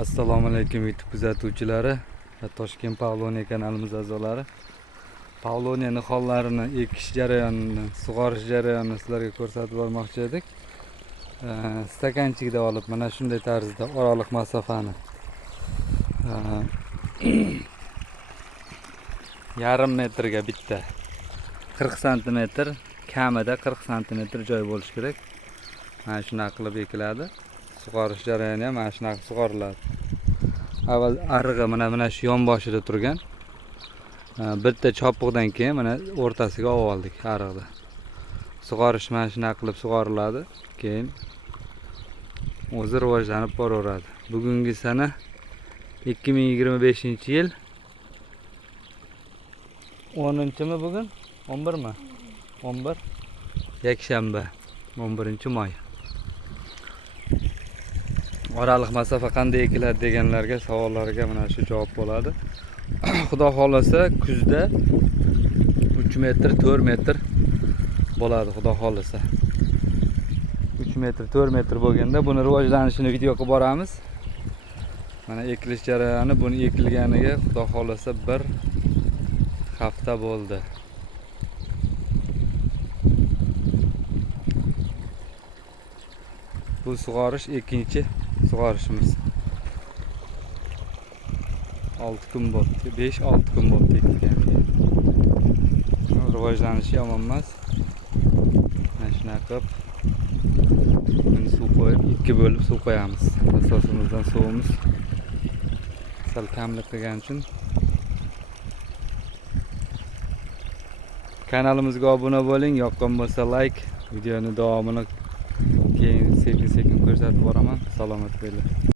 Assalomu alaykum YouTube kuzatuvchilari va Toshkent Pavloniya kanalimiz a'zolari. Pavloniya nihollarini ekish jarayonini, sug'orish jarayonini sizlarga ko'rsatib bormoqchi edik. Stakanchikda olib mana shunday tarzda oraliq masofani yarim metrga bitta 40 cm, kamida 40 cm joy bo'lishi kerak. Mana shunaqa qilib ekiladi. Sug'orish jarayoni ham mana shunaqa sug'oriladi. Avval arig'i mana shu yon boshida turgan. Bitta chopiqdan keyin mana o'rtasiga olib oldik arig'ni. Sug'orish mana shunaqa qilib sug'oriladi. Keyin o'zi rivojlanib boraveradi. Bugungi sana 2025-yil 10-mi bugun? 11mi? 11. Yakshanba 11-may. Oraliq masofa qanday ekiladi deganlarga savollarga mana shu javob bo'ladi. Xudo xolasa kuzda 3 metr, 4 metr bo'ladi, xudo xolasa. 3 metr, 4 metr bo'lganda buni rivojlanishini video qilib boramiz. Mana ekilish jarayoni, buni ekilganiga xudo xolasa 1 hafta bo'ldi. Bu sug'orish ikkinchi sug'orishimiz. 6 kun bo'ldi, 5-6 kun bo'ldi ekilganiga. Rivojlanishi yomon emas. Mana shunaqa qilib buni suv qo'yib, 2 bo'lib suv qo'yamiz. Asosimizdan suvimiz sal kamlik qilgani uchun. Kanalimizga obuna bo'ling, yoqqan bo'lsa like, videoni davomini keyin sekin ko'rsatib boraman. Salomat bo'linglar.